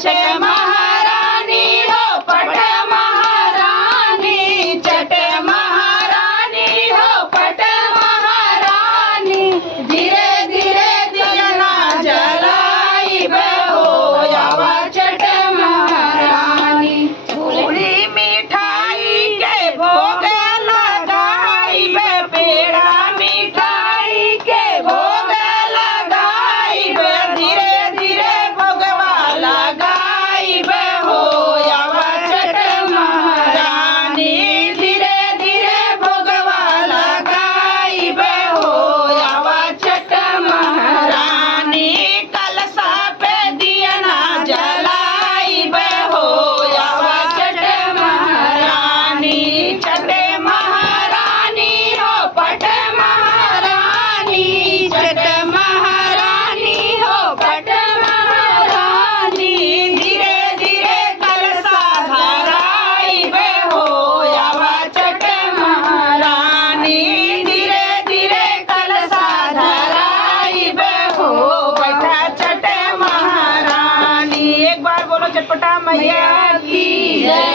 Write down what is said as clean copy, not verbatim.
चट महारानी हो पट महारानी, चट महारानी हो पट महारानी। धीरे धीरे दिया ना जलाई हो आवा चट महारानी। पूरी मिठाई के भोग लगाई पेड़ा मिठाई के भोग लगाई धीरे धीरे भोगवा लगाई हो आवा चट महारानी। धीरे धीरे भोगवा लगाई हो आवा चट महारानी। कलशा पे दिया ना जलाई हो आवा चट महारानी। चट महारानी हो पट महारानी, चट महारानी हो पट महारानी। धीरे धीरे कलशा धराई हो आवा चट महारानी। धीरे धीरे कलशा धराई हो बैठा चट महारानी। एक बार बोलो चटपटा मैया की जय।